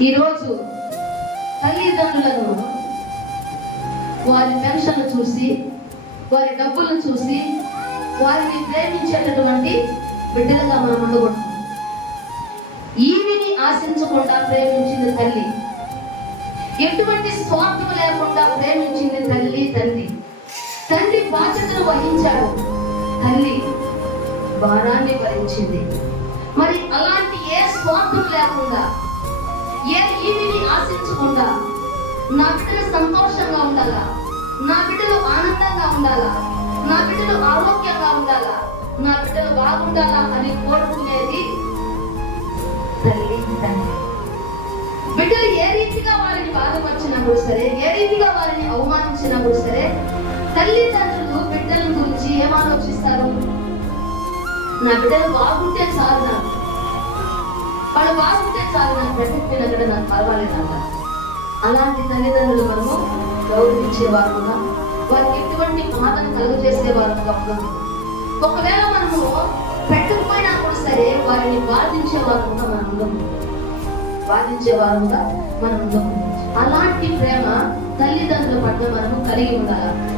ఈరోజు తల్లిదండ్రులను వారి పెన్షన్లు చూసి, వారి డబ్బులను చూసి వారిని ప్రేమించేటటువంటి బిడ్డలుగా మనం ఉండకూడదు. ఈవిని ఆశించకుండా ప్రేమించింది తల్లి, ఎటువంటి స్వార్థం లేకుండా ప్రేమించింది తల్లి. తండ్రి బాధ్యతను వహించాడు, తల్లి భారాన్ని భరించింది. మరి అలాంటి ఏ స్వార్థం లేకుండా, ఏ ఈవిని ఆశించకుండా నా బిడ్డలు సంతోషంగా ఉండాలా, నా బిడ్డలు ఆనందంగా ఉండాలా, నా బిడ్డలు ఆరోగ్యంగా ఉండాలా, నా బిడ్డలు బాగుండాలా అని కోరుకునేది తల్లి, తండ్రి. బిడ్డలు ఏ రీతిగా వారిని బాధపరిచినప్పుడు సరే, ఏ రీతిగా వారిని అవమానించినప్పుడు సరే, తల్లిదండ్రులు బిడ్డల గురించి ఏం ఆలోచిస్తారు? నా బిడ్డలు బాగుంటే చాలు, నాకు వాళ్ళు బాగుంటే చాలు, నాకు ప్రతిపినక్కడ నాకు పర్వాలేదంట. అలాంటి తల్లిదండ్రులు మనము గౌరవించేవారుగా, వారికి ఎటువంటి బాధను కలుగజేసేవారుగా ఉన్నాము. ఒకవేళ మనము పెట్టకపోయినా కూడా సరే వారిని బాధించేవారుగా మనం ఉండము, బాధించేవారుగా మనం ఉండము. అలాంటి ప్రేమ తల్లిదండ్రుల పట్ల మనము కలిగి ఉండాలి.